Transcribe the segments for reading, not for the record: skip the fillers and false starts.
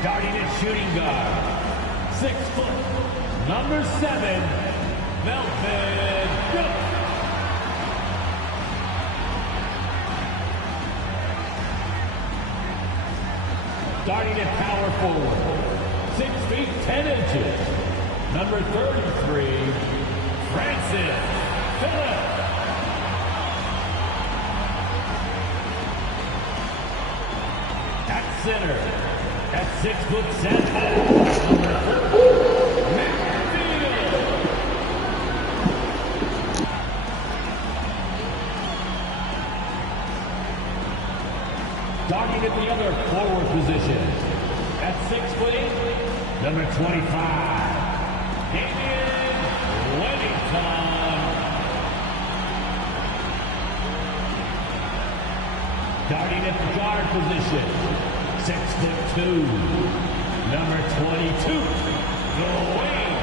Starting at shooting guard, 6 foot, number 7, Melvin Brooks. Starting at power forward, 6 feet 10 inches, number 33, Francis Phillips. At center, at 6 foot 7, number 4, McField. Starting at the other forward position, at 6 foot 8, number 25, Damian Wellington. Starting at the guard position, 6'2", number 22, Dwayne.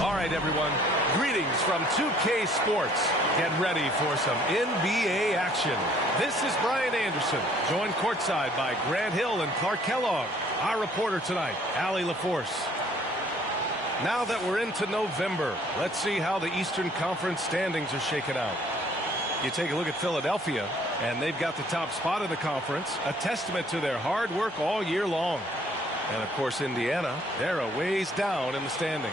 All right, everyone. Greetings from 2K Sports. Get ready for some NBA action. This is Brian Anderson, joined courtside by Grant Hill and Clark Kellogg. Our reporter tonight, Allie LaForce. Now that we're into November, let's see how the Eastern Conference standings are shaken out. You take a look at Philadelphia, and they've got the top spot in the conference, a testament to their hard work all year long. And, of course, Indiana, they're a ways down in the standings.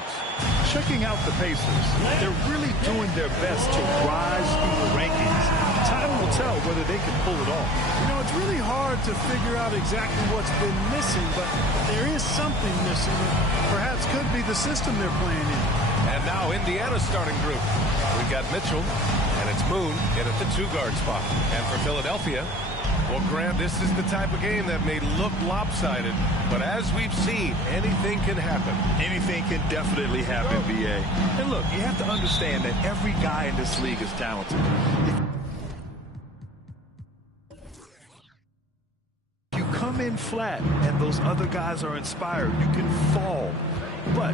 Checking out the Pacers, they're really doing their best to rise through the rankings. Time will tell whether they can pull it off. You know, it's really hard to figure out exactly what's been missing, but there is something missing that perhaps could be the system they're playing in. And now Indiana's starting group. We've got Mitchell, and it's Moon in at the 2-guard spot. And for Philadelphia, well, Grant, this is the type of game that may look lopsided, but as we've seen, anything can happen. Anything can definitely happen, B.A. And look, you have to understand that every guy in this league is talented. If you come in flat and those other guys are inspired, you can fall. But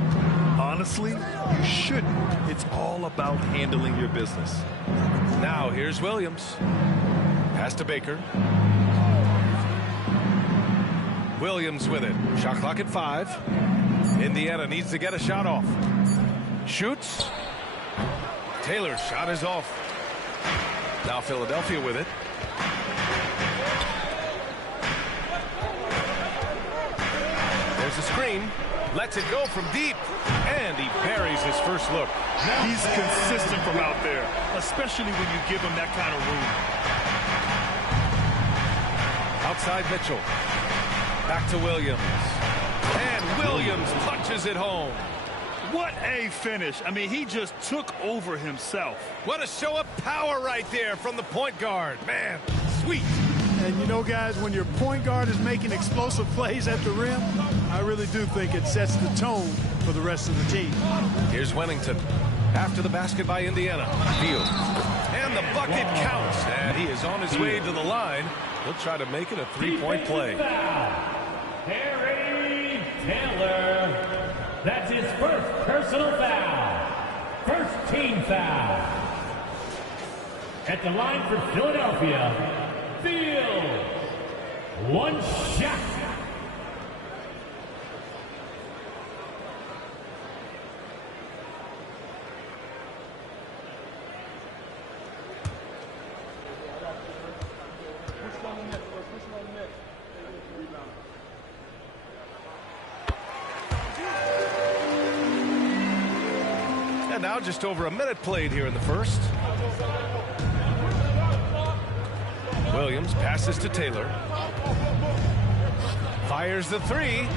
honestly, you shouldn't. It's all about handling your business. Now here's Williams. Pass to Baker. Williams with it. Shot clock at 5. Indiana needs to get a shot off. Shoots. Taylor's shot is off. Now Philadelphia with it. There's a screen. Lets it go from deep. And he buries his first look. He's consistent from out there, especially when you give him that kind of room. Outside Mitchell. Back to Williams. And Williams punches it home. What a finish. I mean, he just took over himself. What a show of power right there from the point guard. Man, sweet. And you know, guys, when your point guard is making explosive plays at the rim, I really do think it sets the tone for the rest of the team. Here's Wellington. After the basket by Indiana. Field. And the bucket counts. And he is on his way to the line. He'll try to make it a 3-point play. Harry Taylor. That's his first personal foul. First team foul. At the line for Philadelphia, Field. One shot. And now just over a minute played here in the first. Williams passes to Taylor. Fires the 3.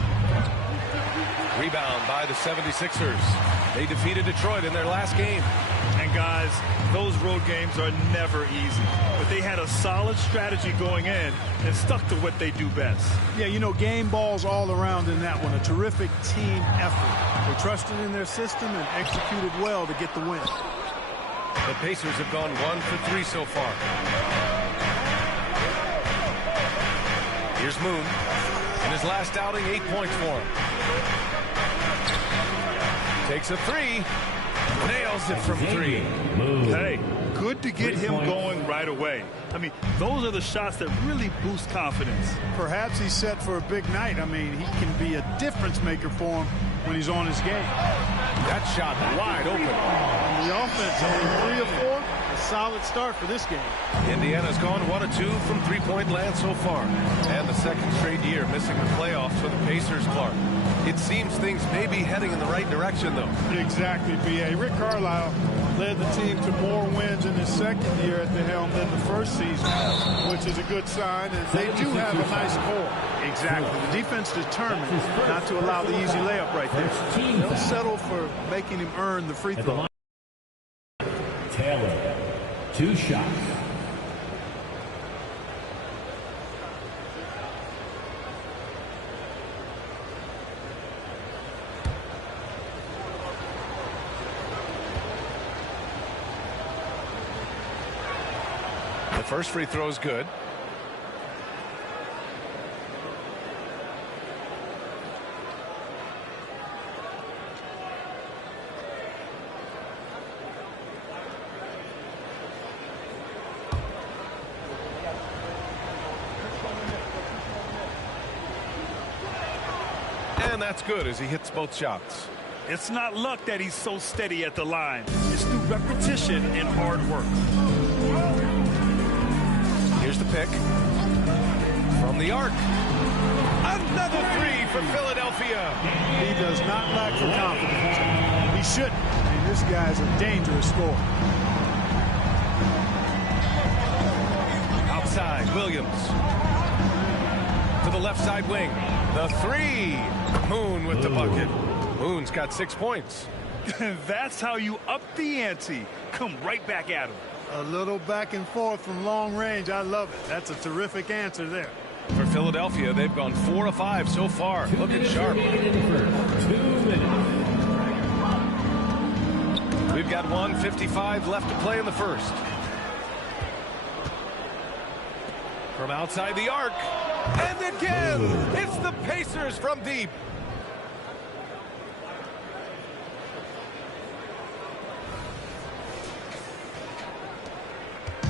Rebound by the 76ers. They defeated Detroit in their last game. And guys, those road games are never easy. But they had a solid strategy going in and stuck to what they do best. Yeah, you know, game balls all around in that one. A terrific team effort. They trusted in their system and executed well to get the win. The Pacers have gone 1 for 3 so far. Here's Moon. In his last outing, 8 points for him. Takes a 3. Nails it from 3. Hey, good to get him going right away. I mean, those are the shots that really boost confidence. Perhaps he's set for a big night. I mean, he can be a difference maker for him when he's on his game. That shot wide open. And the offense only 3 of 4. A solid start for this game. Indiana's gone 1 of 2 from three-point land so far. And the second straight year missing the playoffs for the Pacers, Clark. It seems things may be heading in the right direction, though. Exactly, B.A. Rick Carlisle led the team to more wins in his second year at the helm than the first season, which is a good sign, and they do have a nice core. Exactly. The defense determined not to allow the easy layup right there. They'll settle for making him earn the free throw. Taylor, 2 shots. The first free throw is good. And that's good as he hits both shots. It's not luck that he's so steady at the line. It's through repetition and hard work. Here's the pick. From the arc. Another 3 for Philadelphia. He does not lack for confidence. He shouldn't. I mean, this guy's a dangerous scorer. Outside, Williams. To the left side wing. The 3. Moon with the bucket. Moon's got 6 points. That's how you up the ante. Come right back at him. A little back and forth from long range. I love it. That's a terrific answer there. For Philadelphia, they've gone 4 of 5 so far. Looking sharp. 2 minutes. We've got 1:55 left to play in the first. From outside the arc. And again, it's the Pacers from deep.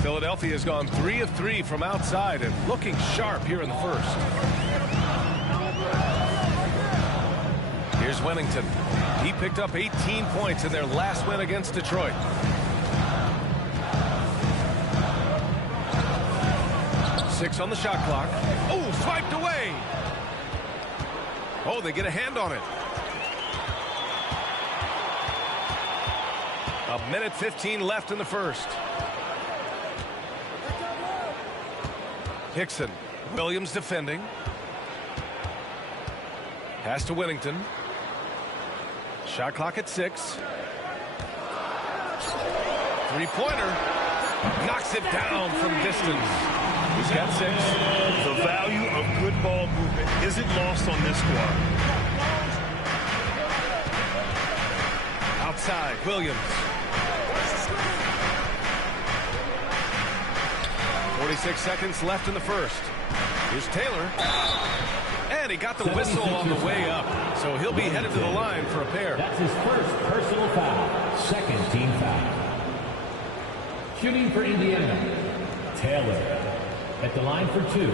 Philadelphia has gone 3 of 3 from outside and looking sharp here in the first. Here's Wennington. He picked up 18 points in their last win against Detroit. Six on the shot clock. Oh, swiped away. Oh, they get a hand on it. A minute 15 left in the first. Hickson. Williams defending. Pass to Wennington. Shot clock at 6. Three-pointer. Knocks it down from distance. He's got 6. The value of good ball movement isn't lost on this squad. Outside, Williams. 46 seconds left in the first. Here's Taylor. And he got the whistle on the way up. So he'll be headed to the line for a pair. That's his first personal foul. Second team foul. Shooting for Indiana, Taylor. At the line for 2.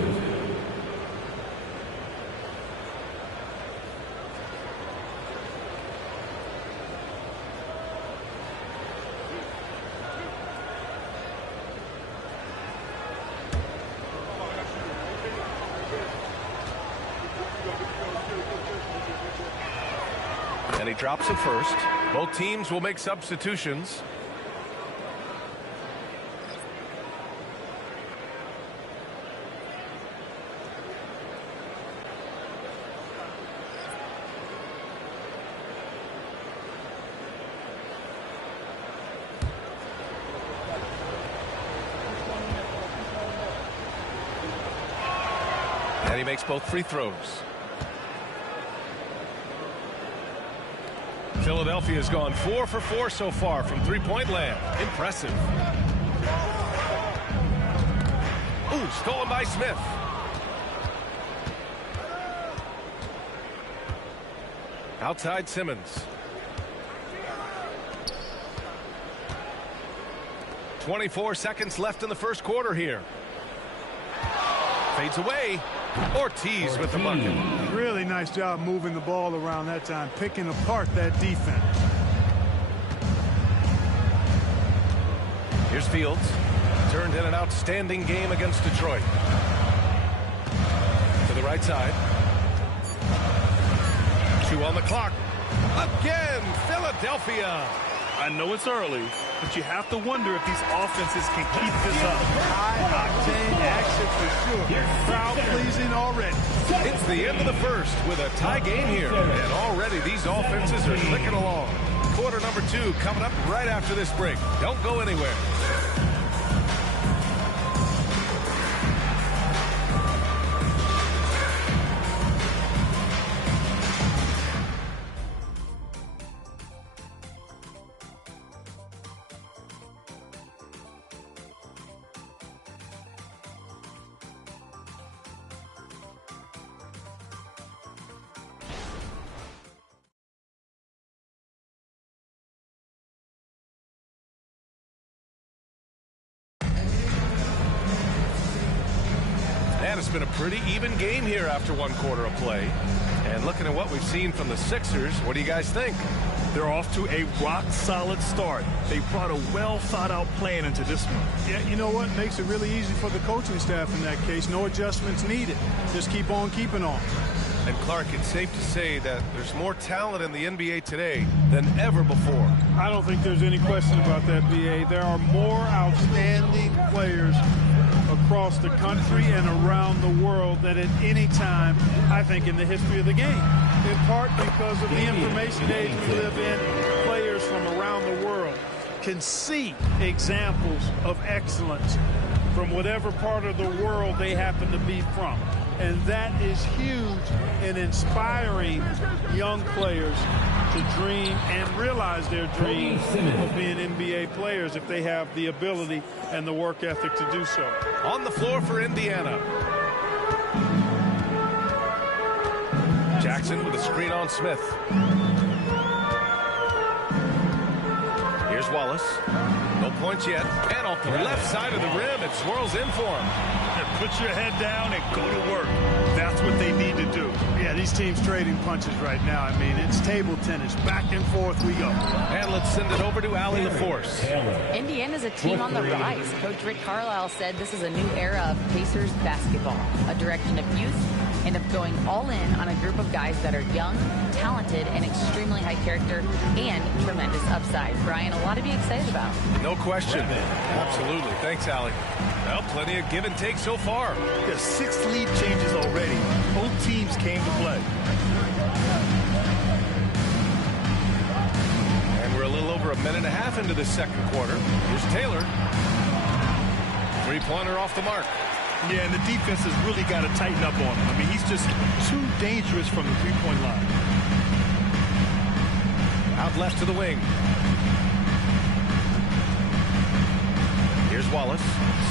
And he drops it first. Both teams will make substitutions. And he makes both free throws. Philadelphia has gone 4 for 4 so far from three-point land. Impressive. Ooh, stolen by Smith. Outside Simmons. 24 seconds left in the first quarter here. Fades away. Ortiz with the bucket. Really nice job moving the ball around that time, picking apart that defense. Here's Fields. Turned in an outstanding game against Detroit. To the right side. 2 on the clock. Again, Philadelphia. I know it's early, but you have to wonder if these offenses can keep this up. High-octane action for sure. Crowd-pleasing already. It's the end of the first with a tie game here. And already these offenses are clicking along. Quarter number 2 coming up right after this break. Don't go anywhere. And it's been a pretty even game here after 1 quarter of play. And looking at what we've seen from the Sixers, what do you guys think? They're off to a rock-solid start. They brought a well-thought-out plan into this one. Yeah, you know what? Makes it really easy for the coaching staff in that case. No adjustments needed. Just keep on keeping on. And Clark, it's safe to say that there's more talent in the NBA today than ever before. I don't think there's any question about that, B.A. There are more outstanding players across the country and around the world than at any time, I think, in the history of the game. In part because of the information age we live in, players from around the world can see examples of excellence from whatever part of the world they happen to be from. And that is huge in inspiring young players to dream and realize their dream of being NBA players if they have the ability and the work ethic to do so. On the floor for Indiana. Jackson with a screen on Smith. Here's Wallace. No points yet. And off the left side of the rim, it swirls in for him. Put your head down and go to work. That's what they need to do. Yeah, these teams trading punches right now. I mean, it's table tennis. Back and forth we go. And let's send it over to Allie LaForce. Indiana's a team on the rise. Coach Rick Carlisle said this is a new era of Pacers basketball, a direction of youth and of going all in on a group of guys that are young, talented, and extremely high character and tremendous upside. Brian, a lot to be excited about. No question. Absolutely. Thanks, Allie. Well, plenty of give and take so far. There's 6 lead changes already. Both teams came to play. And we're a little over a minute and a half into this second quarter. Here's Taylor. 3-pointer off the mark. Yeah, and the defense has really got to tighten up on him. I mean, he's just too dangerous from the 3-point line. Out left to the wing. Here's Wallace.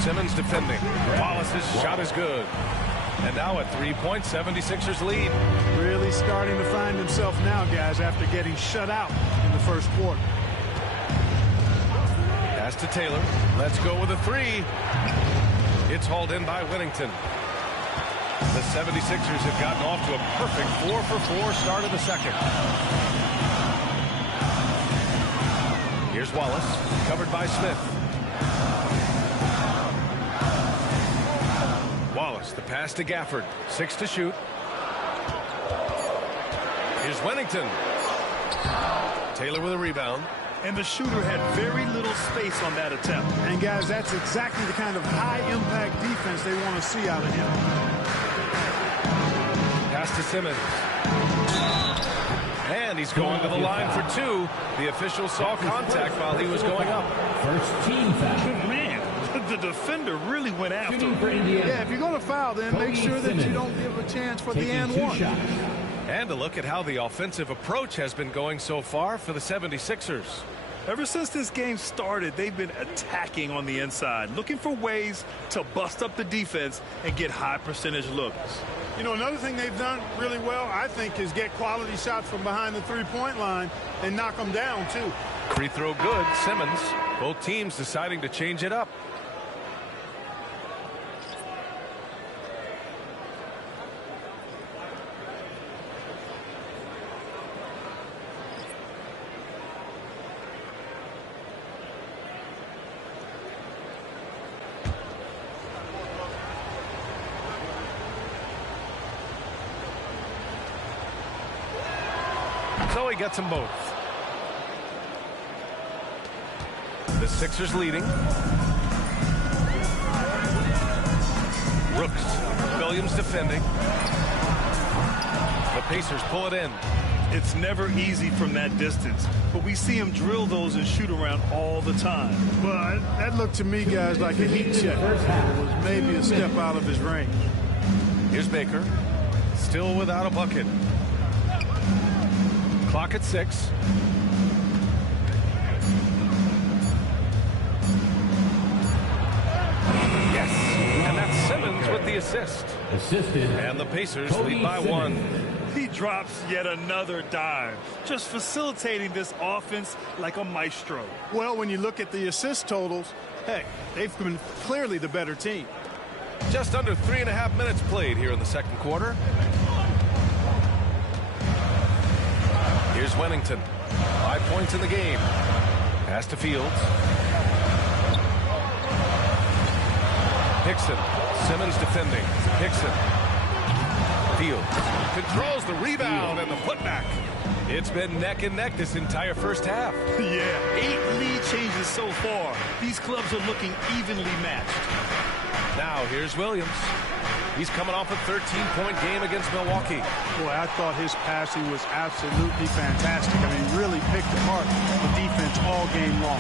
Simmons defending. Wallace's shot is good. And now a 3-point 76ers lead. Really starting to find himself now, guys, after getting shut out in the first quarter. Pass to Taylor. Let's go with a 3. It's hauled in by Whittington. The 76ers have gotten off to a perfect 4-for-4 start of the second. Here's Wallace, covered by Smith. Wallace, the pass to Gafford. 6 to shoot. Here's Whittington. Taylor with a rebound. And the shooter had very little space on that attempt. And, guys, that's exactly the kind of high-impact defense they want to see out of him. Pass to Simmons. And he's going to the line for 2. The official saw contact while he was going up. First team foul. Man, the defender really went after Shooting him. for Indiana. Yeah, if you're going to foul, then make sure that you don't give a chance for the Taking and 2 one. shots. And a look at how the offensive approach has been going so far for the 76ers. Ever since this game started, they've been attacking on the inside, looking for ways to bust up the defense and get high percentage looks. You know, another thing they've done really well, I think, is get quality shots from behind the 3-point line and knock them down, too. Free throw good. Simmons. Both teams deciding to change it up. So he gets them both. The Sixers leading. Brooks, Williams defending. The Pacers pull it in. It's never easy from that distance, but we see him drill those and shoot around all the time. Well, that looked to me, guys, like a heat check. It was maybe a step out of his range. Here's Baker. Still without a bucket. Clock at 6. Yes. And that's Simmons with the assist. Assisted. And the Pacers Kobe lead by Simmons. 1. He drops yet another dime, just facilitating this offense like a maestro. Well, when you look at the assist totals, heck, they've been clearly the better team. Just under 3.5 minutes played here in the second quarter. Here's Wennington. 5 points in the game. Pass to Fields. Hickson. Simmons defending. Hickson. Fields controls the rebound and the putback. It's been neck and neck this entire first half. Yeah, 8 lead changes so far. These clubs are looking evenly matched. Now here's Williams. He's coming off a 13-point game against Milwaukee. Boy, I thought his passing was absolutely fantastic. I mean, really picked apart the defense all game long.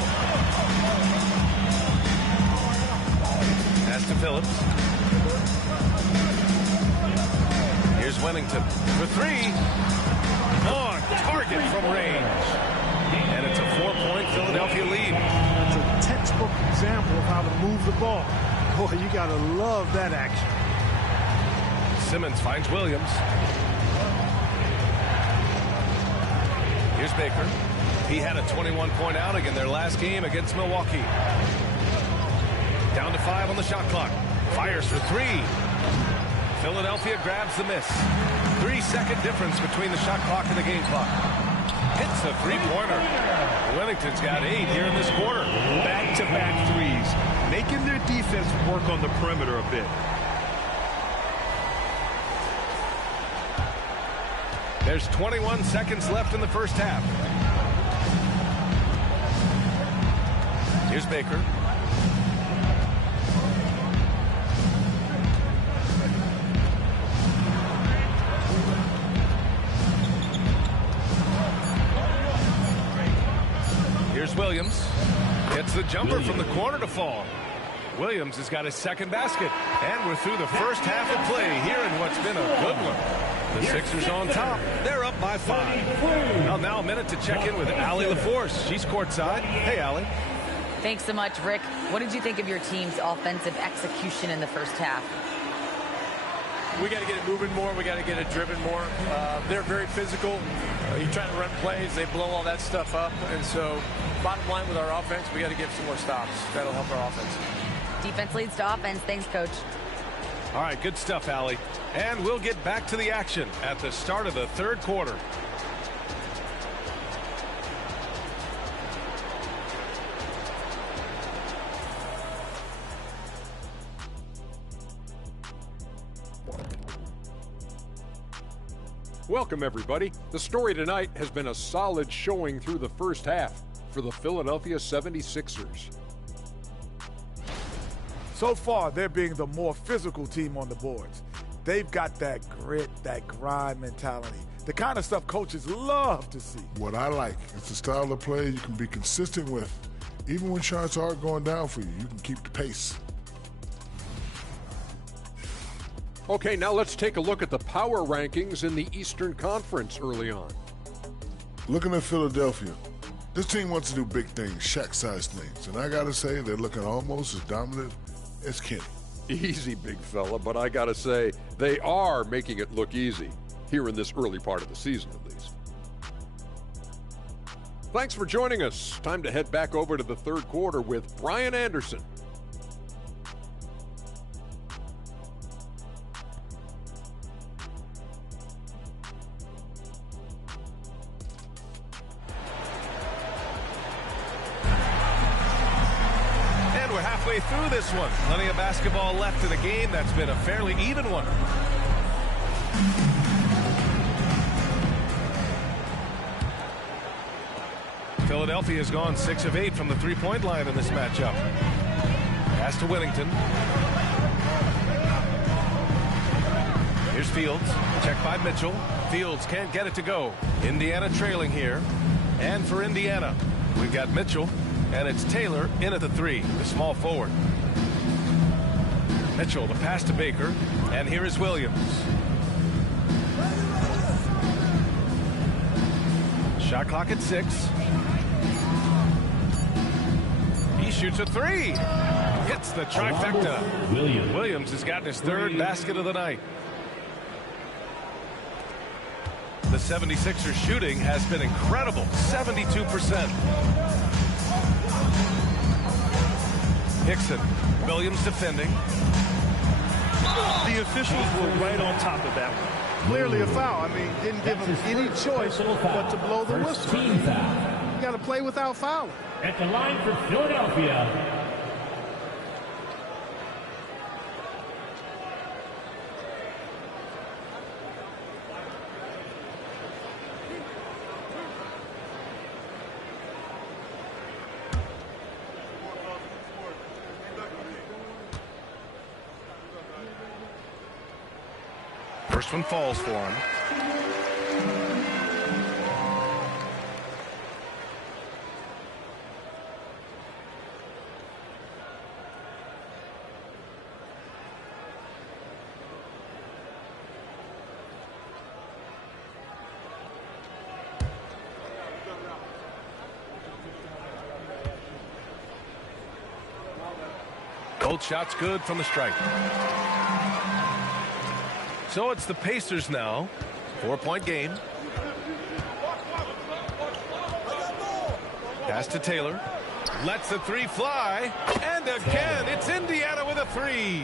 Pass to Phillips. Here's Wennington for 3. On target from range. And it's a 4-point Philadelphia lead. It's a textbook example of how to move the ball. Boy, you got to love that action. Simmons finds Williams. Here's Baker. He had a 21-point outing in their last game against Milwaukee. Down to 5 on the shot clock. Fires for 3. Philadelphia grabs the miss. 3-second difference between the shot clock and the game clock. Hits a 3-pointer. Wennington's got 8 here in this quarter. Back-to-back threes, making their defense work on the perimeter a bit. There's 21 seconds left in the first half. Here's Baker. Here's Williams. Gets the jumper from the corner to fall. Williams has got his second basket. And we're through the first half of play here in what's been a good one. The Sixers on top. They're up by 5. Well, now a minute to check in with Allie LaForce. She's courtside. Hey, Allie. Thanks so much, Rick. What did you think of your team's offensive execution in the first half? We got to get it moving more. We got to get it driven more. They're very physical. You're trying to run plays. They blow all that stuff up. And so, bottom line with our offense, we got to get some more stops. That'll help our offense. Defense leads to offense. Thanks, Coach. All right, good stuff, Allie. And we'll get back to the action at the start of the third quarter. Welcome, everybody. The story tonight has been a solid showing through the first half for the Philadelphia 76ers. So far, they're being the more physical team on the boards. They've got that grit, that grind mentality, the kind of stuff coaches love to see. What I like is the style of play you can be consistent with. Even when shots are going down for you, you can keep the pace. Okay, now let's take a look at the power rankings in the Eastern Conference early on. Looking at Philadelphia, this team wants to do big things, Shaq-sized things, and I gotta say they're looking almost as dominant as Kenny. Easy, big fella, but I gotta say, they are making it look easy here in this early part of the season, at least. Thanks for joining us. Time to head back over to the third quarter with Brian Anderson. And we're halfway through this one. Plenty of basketball left in a game that's been a fairly even one. Philadelphia has gone 6 of 8 from the three-point line in this matchup. Pass to Whittington. Here's Fields. Checked by Mitchell. Fields can't get it to go. Indiana trailing here. And for Indiana, we've got Mitchell, and it's Taylor in at the 3, the small forward. Mitchell, the pass to Baker, and here is Williams. Shot clock at 6. He shoots a 3. Hits the trifecta. Williams has gotten his third basket of the night. The 76ers shooting has been incredible, 72%. Hickson, Williams defending. The officials were right on top of that one. Clearly a foul. I mean, didn't give him any choice but to blow the whistle. Team foul. You got to play without fouling. At the line for Philadelphia, First one falls for him. Both shots good from the stripe. So it's the Pacers now. 4-point game. Pass to Taylor. Lets the 3 fly. And again, it's Indiana with a 3.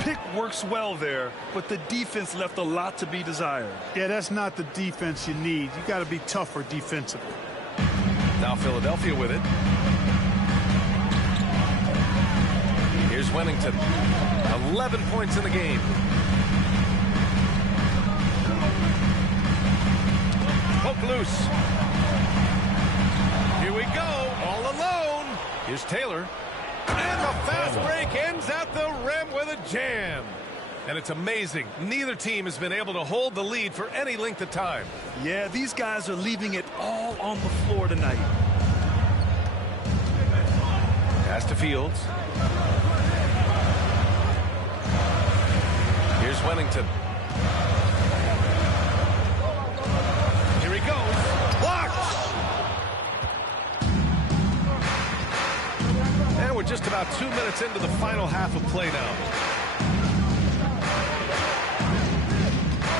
Pick works well there, but the defense left a lot to be desired. Yeah, that's not the defense you need. You got to be tougher defensively. Now Philadelphia with it. Here's Whittington. 11 points in the game. Poke loose. Here we go, all alone. Here's Taylor. And the fast break ends at the rim with a jam. And it's amazing. Neither team has been able to hold the lead for any length of time. Yeah, these guys are leaving it all on the floor tonight. Pass to Fields. Here's Whittington. Here he goes. Blocked! And we're just about 2 minutes into the final half of play now.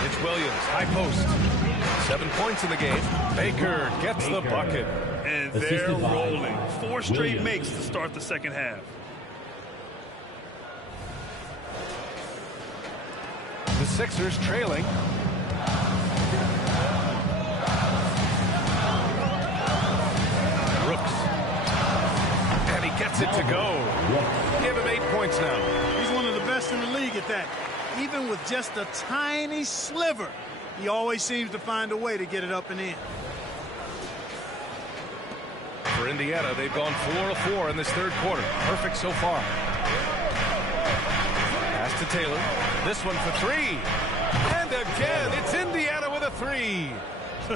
It's Williams, high post. 7 points in the game. Baker gets the bucket. And they're rolling. 4 straight makes to start the second half. The Sixers trailing. Brooks. And he gets it to go. Give him 8 points now. He's one of the best in the league at that. Even with just a tiny sliver, he always seems to find a way to get it up and in. For Indiana, they've gone 4 of 4 in this third quarter. Perfect so far. Pass to Taylor. This one for 3. And again, it's Indiana with a 3.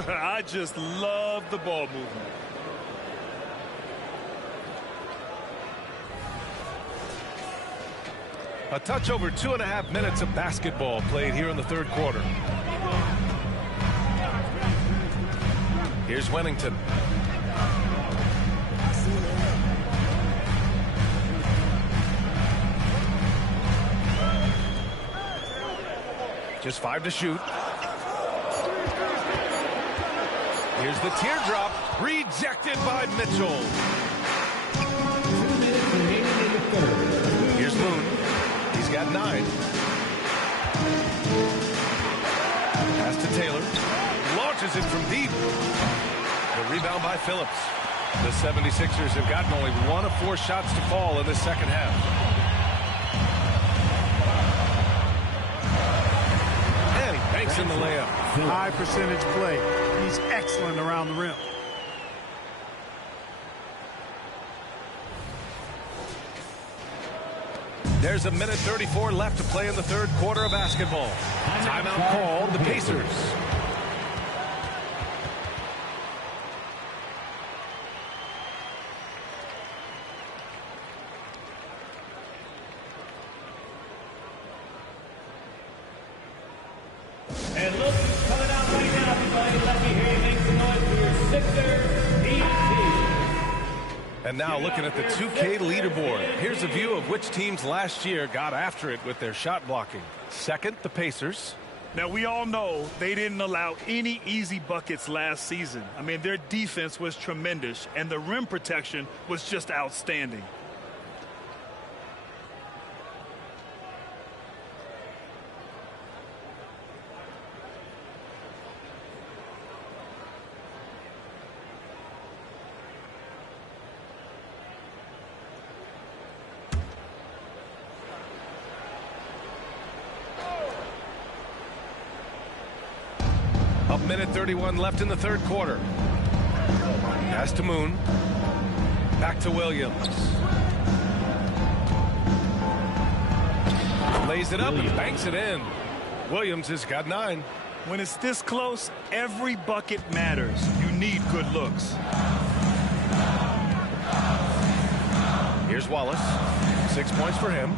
I just love the ball movement. A touch over 2.5 minutes of basketball played here in the third quarter. Here's Whittington. Just 5 to shoot. Here's Here's the teardrop, rejected by Mitchell. 2 minutes remaining in the third. Here's Moon. He's got 9. Pass to Taylor. Launches it from deep. The rebound by Phillips. The 76ers have gotten only 1 of 4 shots to fall in the second half. And he banks in the layup. High percentage play. He's excellent around the rim. There's a minute 34 left to play in the third quarter of basketball. Timeout called the Pacers. And look who's coming out right now, everybody. Let me hear you make some noise for your Sixers DC. And now looking at the 2K leaderboard. Here's a view of which teams last year got after it with their shot blocking. Second, the Pacers. Now, we all know they didn't allow any easy buckets last season. I mean, their defense was tremendous, and the rim protection was just outstanding. A minute 31 left in the third quarter. Pass to Moon. Back to Williams. Lays it up and banks it in. Williams has got 9. When it's this close, every bucket matters. You need good looks. Here's Wallace. 6 points for him.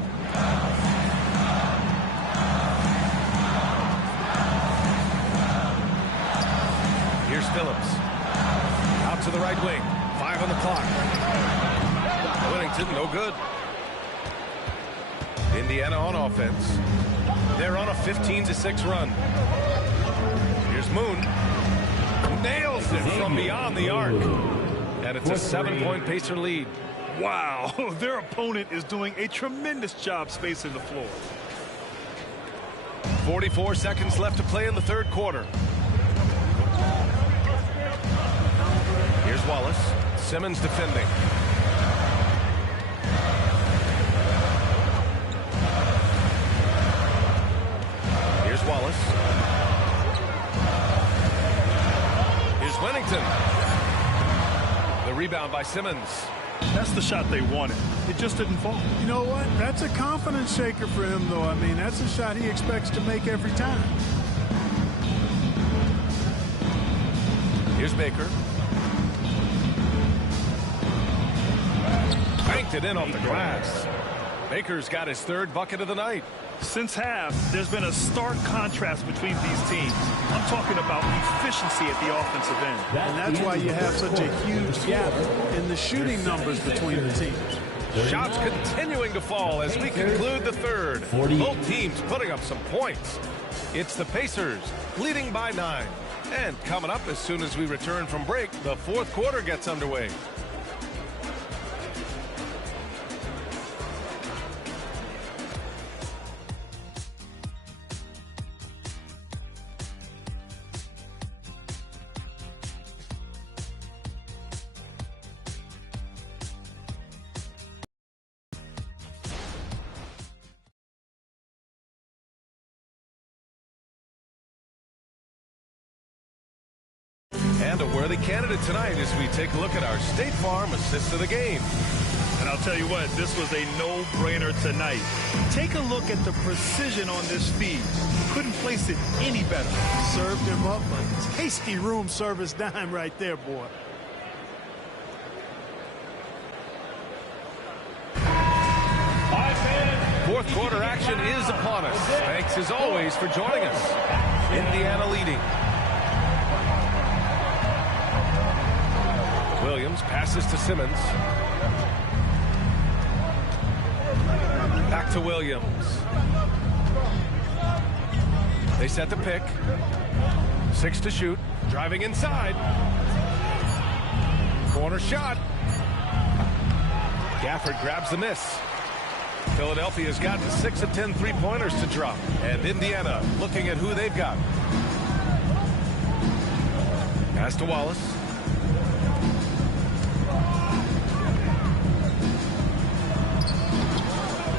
Here's Phillips. Out to the right wing. 5 on the clock. Whittington, no good. Indiana on offense. They're on a 15-6 run. Here's Moon. Nails it from beyond the arc. And it's a 7-point Pacer lead. Wow, their opponent is doing a tremendous job spacing the floor. 44 seconds left to play in the third quarter. Here's Wallace. Simmons defending. Here's Wallace. Here's Whittington. The rebound by Simmons. That's the shot they wanted. It just didn't fall. You know what? That's a confidence shaker for him, though. I mean, that's a shot he expects to make every time. Here's Baker. Banked it in off the glass. Baker's got his 3rd bucket of the night. Since half, there's been a stark contrast between these teams. I'm talking about efficiency at the offensive end. And that's why you have such a huge gap in the shooting numbers between the teams. Shots continuing to fall as we conclude the third. Both teams putting up some points. It's the Pacers leading by 9. And coming up as soon as we return from break, the fourth quarter gets underway. And a worthy candidate tonight as we take a look at our State Farm assist of the game. And I'll tell you what, this was a no-brainer tonight. Take a look at the precision on this feed. Couldn't place it any better. Served him up a tasty room service dime right there, boy. Fourth quarter action is upon us. Thanks as always for joining us. Indiana leading. Williams passes to Simmons. Back to Williams. They set the pick. 6 to shoot. Driving inside. Corner shot. Gafford grabs the miss. Philadelphia's gotten 6 of 10 3-pointers to drop. And Indiana looking at who they've got. Pass to Wallace.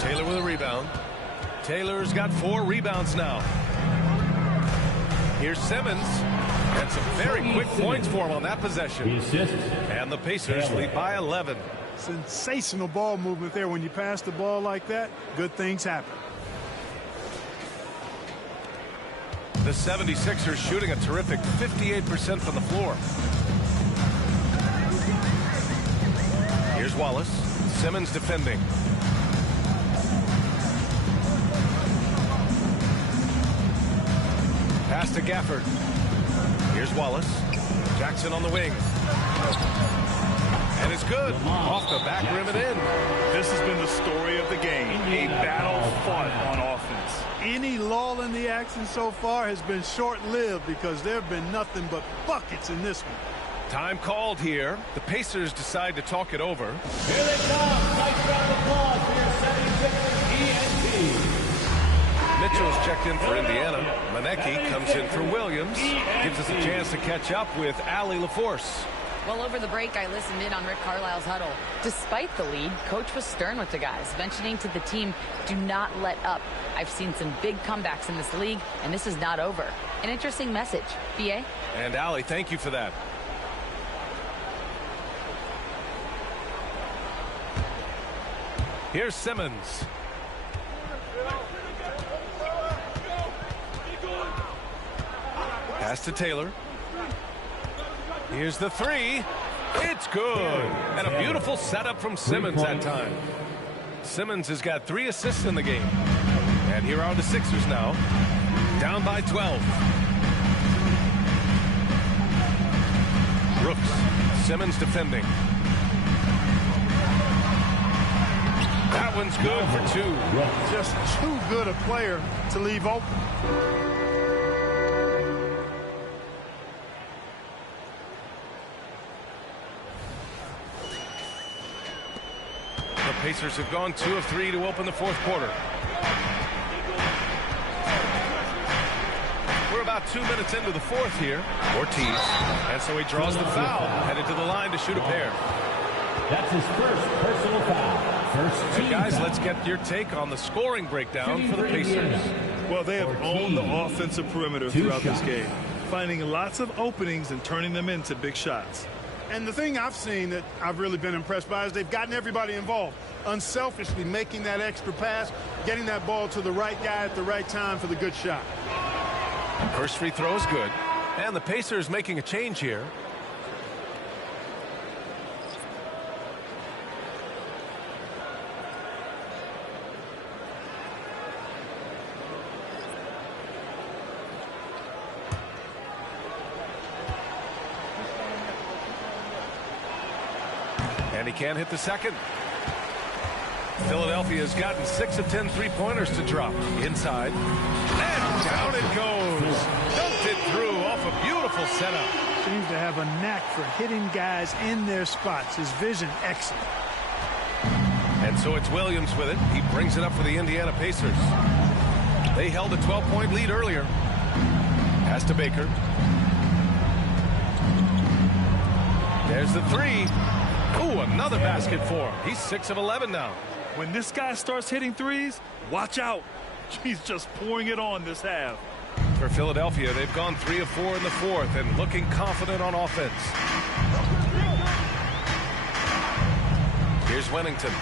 Taylor with a rebound. Taylor's got 4 rebounds now. Here's Simmons. And some very quick points for him on that possession. And the Pacers lead by 11. Sensational ball movement there. When you pass the ball like that, good things happen. The 76ers shooting a terrific 58% from the floor. Here's Wallace. Simmons defending. Pass to Gafford. Here's Wallace. Jackson on the wing. And it's good. Off the back rim and in. This has been the story of the game. A battle fought on offense. Any lull in the action so far has been short-lived because there have been nothing but buckets in this one. Time called here. The Pacers decide to talk it over. Here they come. Nice round of applause for your 76ers ENT. Mitchell's checked in for Indiana. Manecki comes in for Williams. Gives us a chance to catch up with Allie LaForce. Well, over the break, I listened in on Rick Carlisle's huddle. Despite the lead, Coach was stern with the guys, mentioning to the team, do not let up. I've seen some big comebacks in this league, and this is not over. An interesting message. B.A.? And Allie, thank you for that. Here's Simmons. Pass to Taylor. Here's the 3. It's good. And a beautiful setup from Simmons that time. Simmons has got 3 assists in the game. And here are the Sixers now. Down by 12. Brooks. Simmons defending. That one's good for 2. Just too good a player to leave open. The Pacers have gone 2 of 3 to open the 4th quarter. We're about 2 minutes into the 4th here. Ortiz. And so he draws the foul. Headed to the line to shoot a pair. That's his first personal foul. First team Guys, foul. let's get your take on the scoring breakdown for the Pacers. Well, they have owned the offensive perimeter throughout this game, finding lots of openings and turning them into big shots. And the thing I've seen that I've really been impressed by is they've gotten everybody involved. Unselfishly making that extra pass, getting that ball to the right guy at the right time for the good shot. First free throw is good. And the Pacers making a change here. And he can't hit the second. Philadelphia's gotten 6 of 10 3-pointers to drop. Inside. And down it goes. Dunked it through off a beautiful setup. Seems to have a knack for hitting guys in their spots. His vision excellent. And so it's Williams with it. He brings it up for the Indiana Pacers. They held a 12-point lead earlier. Pass to Baker. There's the 3. Ooh, another basket for him. He's 6 of 11 now. When this guy starts hitting threes, watch out. He's just pouring it on this half. For Philadelphia, they've gone 3 of 4 in the 4th and looking confident on offense. Here's Wennington.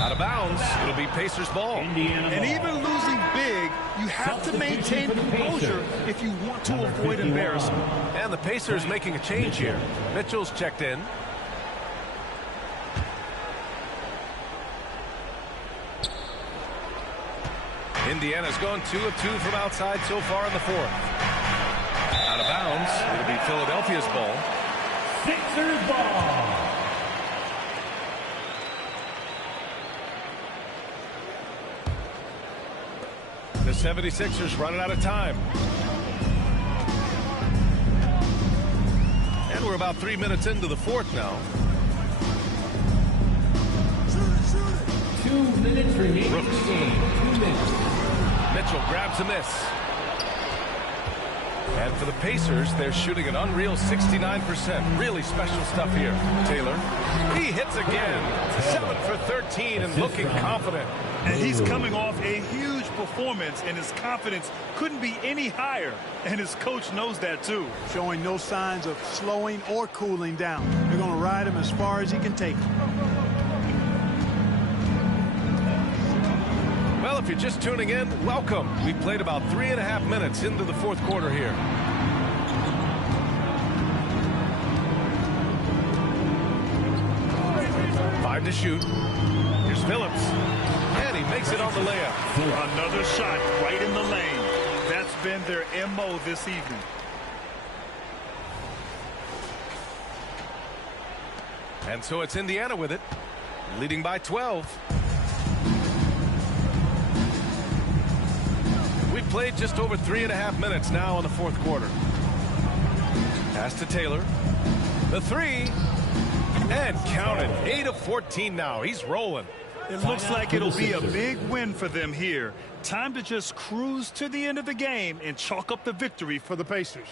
Out of bounds. It'll be Pacers ball. And even losing big, you have to maintain composure if you want to avoid embarrassment. And the Pacers making a change here. Mitchell's checked in. Indiana's gone 2 of 2 from outside so far in the 4th. Out of bounds. It'll be Philadelphia's ball. Sixers ball. The 76ers running out of time. And we're about 3 minutes into the fourth now. 2 minutes remaining in the game. 2 minutes. Mitchell grabs a miss. And for the Pacers, they're shooting an unreal 69%. Really special stuff here. Taylor, he hits again. 7 for 13 and looking confident. And he's coming off a huge performance, and his confidence couldn't be any higher. And his coach knows that, too. Showing no signs of slowing or cooling down. They're going to ride him as far as he can take him. Well, if you're just tuning in, welcome. We played about 3.5 minutes into the fourth quarter here. Five to shoot. Here's Phillips. And he makes it on the layup. Another shot right in the lane. That's been their MO this evening. And so it's Indiana with it, leading by 12. We've played just over 3.5 minutes now in the fourth quarter. Pass to Taylor. The three. And counted. 8 of 14 now. He's rolling. It looks like it'll be a big win for them here. Time to just cruise to the end of the game and chalk up the victory for the Pacers.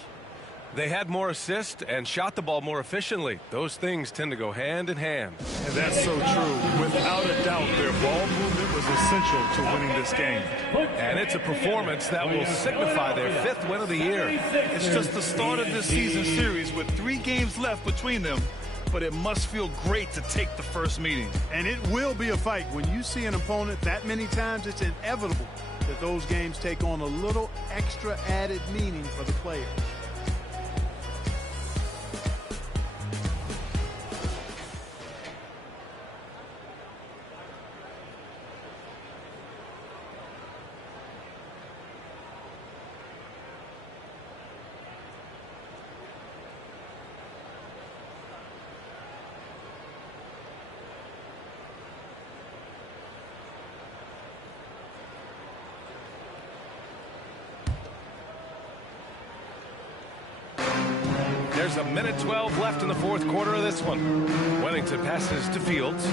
They had more assists and shot the ball more efficiently. Those things tend to go hand in hand. And that's so true. Without a doubt, their ball movement was essential to winning this game. And it's a performance that will signify their 5th win of the year. It's just the start of this season series with 3 games left between them. But it must feel great to take the first meeting. And it will be a fight. When you see an opponent that many times, it's inevitable that those games take on a little extra added meaning for the players. There's a minute 12 left in the fourth quarter of this one. Wellington passes to Fields.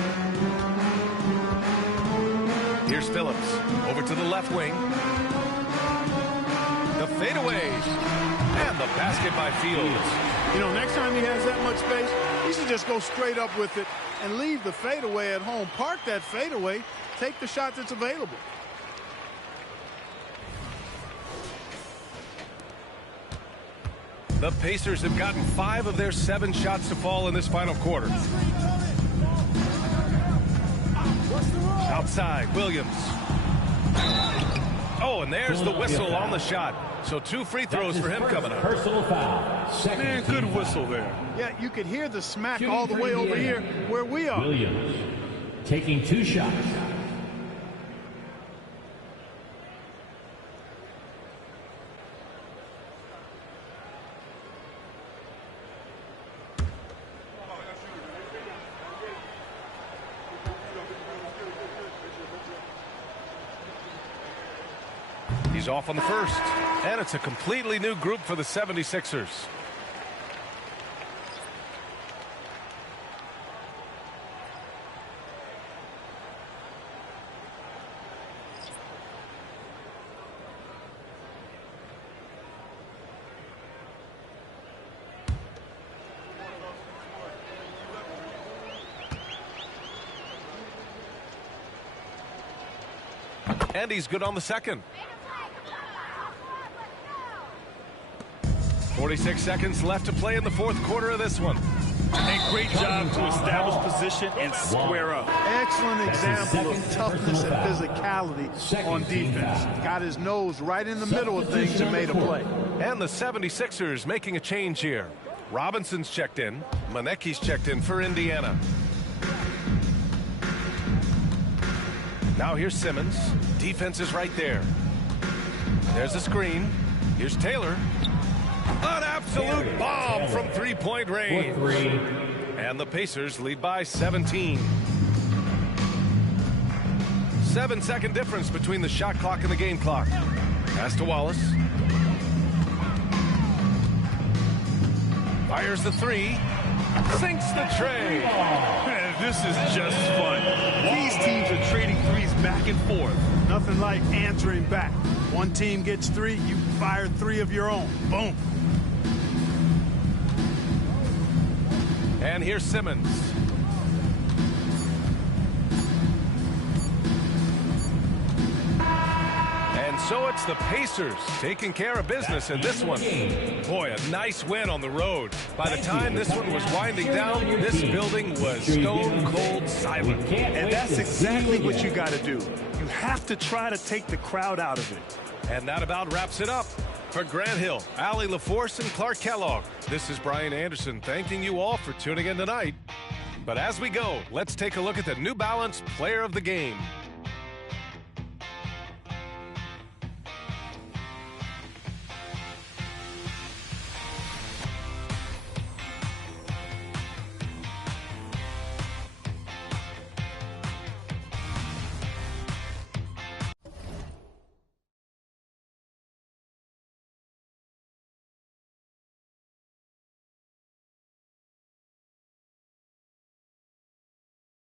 Here's Phillips over to the left wing. The fadeaway and the basket by Fields. You know, next time he has that much space, he should just go straight up with it and leave the fadeaway at home. Park that fadeaway, take the shot that's available. The Pacers have gotten 5 of their 7 shots to fall in this final quarter. Outside, Williams. Oh, and there's the whistle on the shot. So 2 free throws for him coming up. Personal foul. Man, good whistle there. Yeah, you could hear the smack all the way over here where we are. Williams taking 2 shots. He's off on the first, and it's a completely new group for the 76ers. And he's good on the second. 46 seconds left to play in the fourth quarter of this one. And great job to establish position and square up. Excellent example of toughness and physicality on defense. Got his nose right in the middle of things and made a play. And the 76ers making a change here. Robinson's checked in. Monecki's checked in for Indiana. Now here's Simmons. Defense is right there. There's a screen. Here's Taylor. An absolute bomb from three-point range. And the Pacers lead by 17. 7-second difference between the shot clock and the game clock. Pass to Wallace. Fires the three. Sinks the tray. Man, this is just fun. These teams are trading threes back and forth. Nothing like answering back. One team gets 3, you fire 3 of your own. Boom. And here's Simmons. And so it's the Pacers taking care of business in this one. Boy, a nice win on the road. By the time this one was winding down, this building was stone cold silent. And that's exactly what you got to do. You have to try to take the crowd out of it. And that about wraps it up. For Grant Hill, Allie LaForce, and Clark Kellogg, this is Brian Anderson thanking you all for tuning in tonight. But as we go, let's take a look at the New Balance Player of the Game.